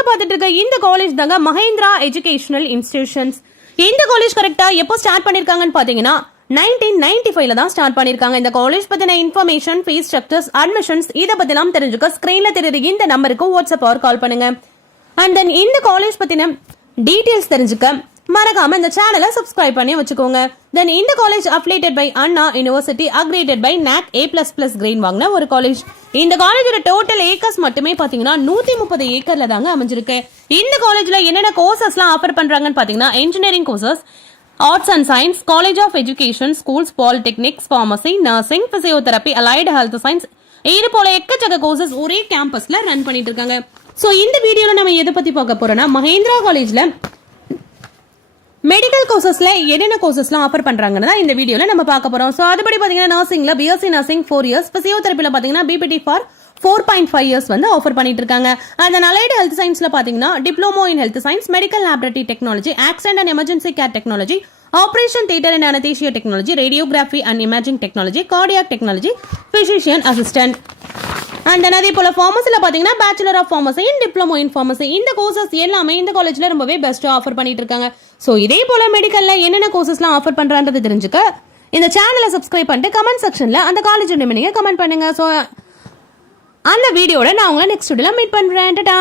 நீங்க பார்த்துட்டு இருக்க இந்த காலேஜ் தாங்க மஹேந்திரா எஜுகேஷனல் இன்ஸ்டிடியூஷன்ஸ். இந்த காலேஜ் கரெக்டா எப்போ ஸ்டார்ட் பண்ணிருக்காங்கன்னு பாத்தீங்கன்னா 1995 தான் ஸ்டார்ட் பண்ணிருக்காங்க. இந்த காலேஜ் பத்தின இன்ஃபர்மேஷன், ஃபீஸ் ஸ்ட்ரக்சர்ஸ், அட்மிஷன்ஸ் இத பத்திலாம் தெரிஞ்சுக்க ஸ்கிரீன்ல தெரியுற இந்த நம்பருக்கு வாட்ஸ்அப் ஆர் கால் பண்ணுங்க. அண்ட் தென் இந்த காலேஜ் பத்தின டீடைல்ஸ் தெரிஞ்சுக்க மறக்காம இந்த சேனலை சப்ஸ்கிரைப் பண்ணி வச்சுக்கோங்க. தென் இந்த college affiliated by Anna University, accredited by NAC A++ grade வாங்கின ஒரு காலேஜ். இந்த காலேஜோட டோட்டல் ஏக்கர்ஸ் மட்டுமே பாத்தீங்கன்னா 130 ஏக்கர்ல தாங்க அமைஞ்சிருக்கு. இந்த காலேஜ்ல என்னென்ன கோர்சஸ்லாம் ஆஃபர் பண்றாங்கன்னு பாத்தீங்கன்னா engineering courses, arts and science, college of education, schools, polytechnics, pharmacy, nursing, physiotherapy, allied health science, இது போல எக்கச்சக்க கோர்சஸ் ஒரே கேம்பஸ்ல ரன் பண்ணிட்டு இருக்காங்க. சோ இந்த வீடியோல நம்ம எதை பத்தி பார்க்க போறோம்னா மஹேந்திரா காலேஜ்ல மெடிக்கல் கோர்சஸ்ல என்னென்ன கோர்சஸ்லாம் ஆஃபர் பண்றாங்கன்னா இந்த வீடியோல நம்ம பார்க்க போறோம். சோ அதுபடி பாத்தீங்கன்னா நர்சிங்ல BSc நர்சிங் 4 இயர்ஸ், பிசியோதெரபில பாத்தீங்கன்னா BPT ஃபார் 4.5 இயர்ஸ் வந்து ஆஃபர் பண்ணிட்டு இருக்காங்க. அந்த அலைடு ஹெல்த் சயின்ஸ்ல பாத்தீங்கன்னா diploma in health science, medical laboratory technology, accident and emergency care technology, operation theatre and anaesthesia technology, radiography and imaging technology, cardiac technology, physician assistant. And then அதே போல ஃபார்மசில பாத்தீங்கன்னா bachelor of pharmacy in diploma in pharmacy. இந்த courses எல்லாமே இந்த காலேஜ்ல ரொம்பவே பெஸ்ட்டா ஆஃபர் பண்ணிட்டு இருக்காங்க. சோ இதே போல மெடிக்கல்ல என்னென்ன கோர்சஸ்லாம் ஆஃபர் பண்றான்றது தெரிஞ்சுக்க இந்த சேனலை சப்ஸ்கிரைப் பண்ணிட்டு கமெண்ட் செக்ஷன்ல அந்த காலேஜ் நேம் நீங்க கமெண்ட் பண்ணுங்க. சோ அந்த வீடியோட நான் உங்களை நெக்ஸ்ட் வீடியோல மீட் பண்றேன். டாடா.